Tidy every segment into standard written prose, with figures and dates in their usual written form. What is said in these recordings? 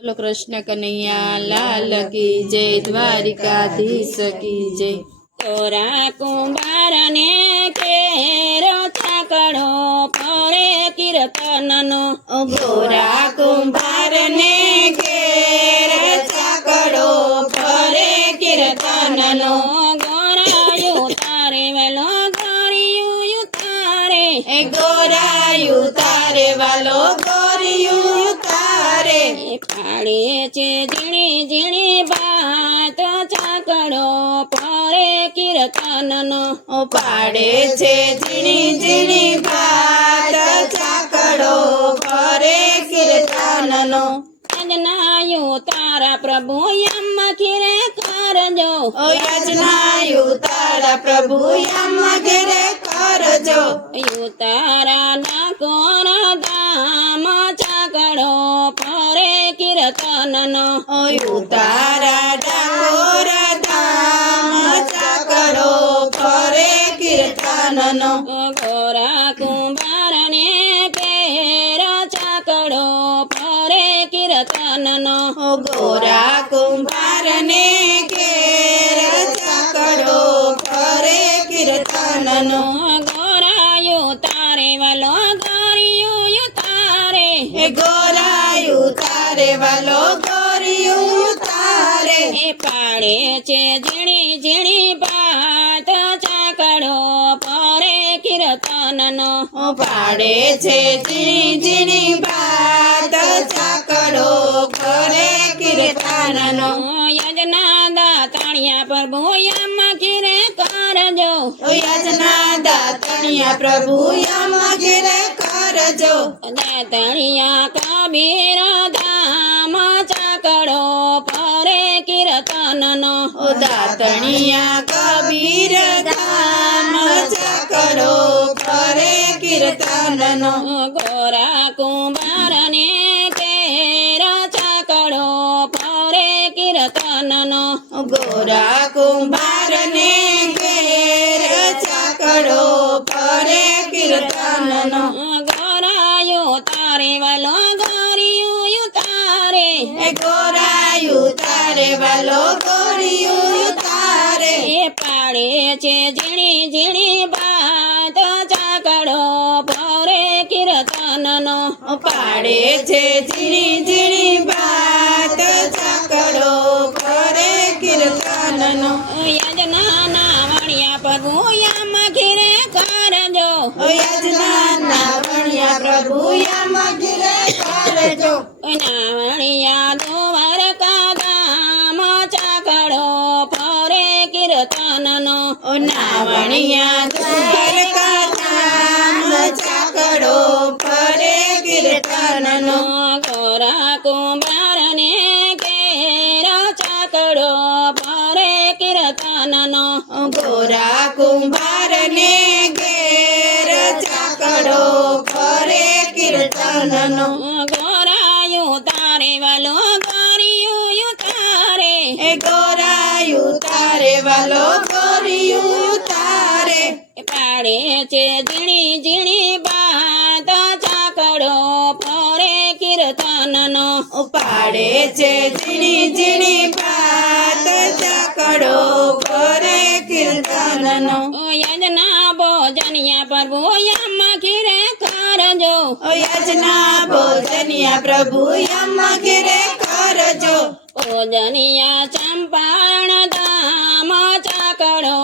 બોલો કૃષ્ણ કનૈયા લાલ કી જય, દ્વારિકાધીશ કી જય। તોરા કુંભારને કેરો ચાકડો ફરે કીર્તનનો, ગોરા કુંભારને ઘેર ચાકડો ફરે કીર્તનનો। ગોરાયું તારે વેલો ગોરિયું તારે, એ ગોરાયું તારે વાલો ગોરિયું તારે। પાડે છે ઝીણી ઝીણી બાત ચાકડો ફરે કીર્તનનો, પાડે છે ઝીણી ઝીણી ભાત ચાકડો ફરે કીર્તનનો। યજ્ઞાયું તારા પ્રભુ યમ ખીરે કરજો, યજ્ઞાયું તારા પ્રભુ યમ ઘેરે કરજો। યુ તારા ડાકોર ધામ ચાકડો ફરે કીર્તનનો, તારા ડાકોર ધામ ચાકડો ફરે કીર્તનનો। ગોરા કુંભારને કેર ચાકડો ફરે કીર્તનનો, ગોરા કુંભારને ઘેર ચાકડો ફરે કીર્તનનો। ગોરાયું તારે વાલો ગોરિયું તારે, એ ગોરાયું તારે વાલો ગોરિયું તારે। એ પાડે છે ઝીણી ઝીણી બાત ચાકડો ફરે કીર્તનનો, પાડે છે ઝીણી ઝીણી ભાત ચાકડો ફરે કીર્તનનો। યજ્ઞા દાતાણિયા પ્રભુ યમ ખીરે કરજો, યજ્ઞા દાતણિયા પ્રભુ યમ ઘેરે કરજો। દાતાણિયા કબીર ધામ ચાકડો ફરે કીર્તનનો, દાતણિયા કબીર ધામ ચાકડો ફરે કીર્તનનો। ગોરા કુંભારને કેર ચાકડો ફરે કીર્તનનો, ગોરા કુંભારને ઘેર ચાકડો ફરે કીર્તનનો। ગોરાયું તારે વાલો ગોરિયું તારે, એ ગોરાયું તારે વાલો ગોરિયું તારે। એ પાડે છે ઝીણી ઝીણી બાત ચાકડો ફરે કીર્તનનો, પાડે છે ઝીણી ઝીણી ભાત ચાકડો ફરે કીર્તનનો। યજ્ઞાના વણિયા પ્રભુ યમ ખીરે કરજો, યજ્ઞાના વણિયા પ્રભુ યમ ઘેરે કરજો। નાવણિયા દ્વારકા ધામ ચાકડો ફરે કીર્તનનો, નાવણિયા દ્વારકા ધામ ચાકડો ફરે કીર્તનનો। ગોરા કુંભારને કેર ચાકડો ફરે કીર્તનનો, ગોરા કુંભારને ઘેર ચાકડો ફરે કીર્તનનો। ગોરાયું તારે વાલો ગોરિયું તારે, એ ગોરાયું તારે વાલો ગોરિયું તારે। પાડે છે ઝીણી ઝીણી બાત ચાકડો ફરે કીર્તનનો, પાડે છે ઝીણી ઝીણી ભાત ચાકડો ફરે કીર્તનનો। યજ્ઞા ભોજનિયા પ્રભુ યમ ખીરે કરજો, યજ્ઞા ભોજનિયા પ્રભુ યમ ઘેરે કરજો। ભોજનિયા ચંપારણ ધામ ચાકડો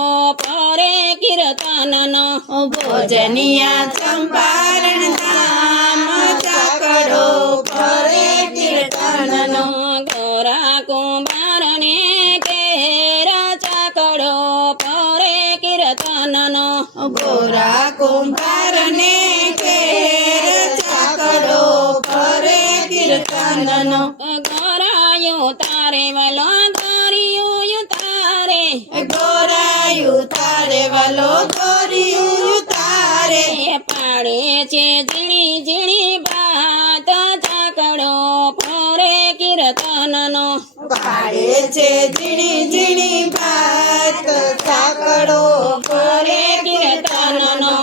ફરે કીર્તનનો, ભોજનિયા ચંપારણ ધામ ચાકડો ફરે કીર્તનનો। ગોરા કુંભારને કેર ચાકડો ફરે કીર્તનનો, ગોરા કુંભારને ઘેર ચાકડો ફરે કીર્તનનો। ગોરાયું તારે વાલો ગોરિયું તારે, ગોરાયું તારે વાલો ગોરિયું તારે। એ પાડે છે ઝીણી ઝીણી બાત ચાકડો ફરે કીર્તનનો, પાડે છે ઝીણી ઝીણી ભાત ચાકડો ફરે કીર્તનનો।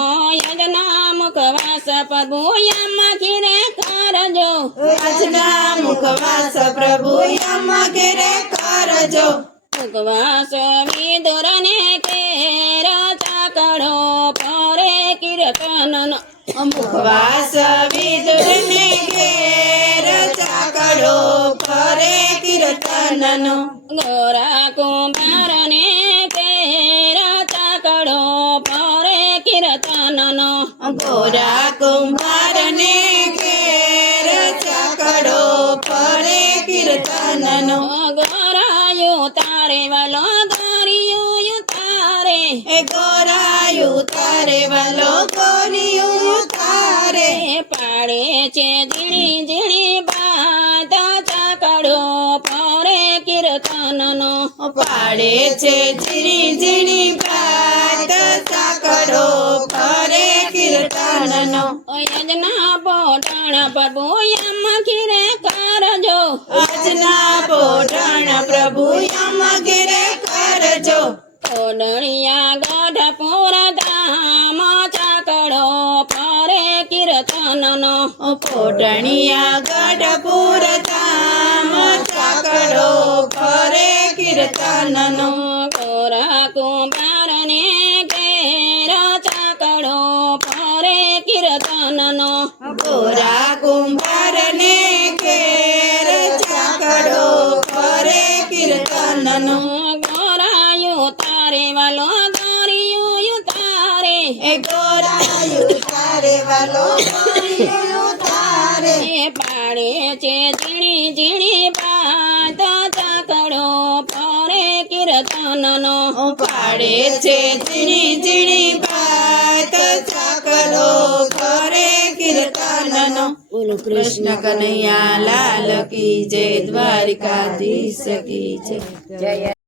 યજ્ઞા મુખવાસ પ્રભુ યમ ખીરે કરજો, આજના મુખવાસ પ્રભુ યમ ઘેરે કરજો મુખવાસ વિદુરને ઘેર ચાકડો ફરે કીર્તનનો મુખવાસ વિદુરને ઘેર ચાકડો ફરે કીર્તનનો ગોરા કુંભારને ઘેર ચાકડો ફરે કીર્તનનો ગોરા કુંભારને ઘેર ચાકડો ફરે કીર્તનનો ગોરાયું તારે વાલો ગોરિયું તારે એ ગોરાયું તારે વાલો ગોરિયું તારે પાડે છે ઝીણી ઝીણી બાત ચાકડો ફરે કીર્તનનો પાડે છે ઝીણી ઝીણી બાત ચાકડો ફરે કીર્તનનો યજના પોટણ પ્રભુ યમ ઘેરે કરજો આજના પોઢણ પ્રભુ યમ ઘેરે કરજો ઓડણિયા ગઢપુર ધામ ચાકડો ફરે કીર્તનનો પોઢણિયા ગઢપુર ધામ ચાકડો ફરે કીર્તનનો ગોરા કુંભારને ઘેર ચાકડો ફરે કીર્તનનો ગોરા કુંભારને ઘેર ચાકડો ફરે કીર્તનનો ગોરાયું તારે વાલો ગોરિયું તારે એ ગોરાયું તારે વાલો ગોરિયું તારે પાડે છે ઝીણી ઝીણી બાત ચાકડો ફરે કીર્તનનો પાડે છે ઝીણી ઝીણી બાત ચાકડો ફરે કીર્તનનો બોલો કૃષ્ણ કનૈયા લાલ કી જય દ્વારિકાધીશ કી જય.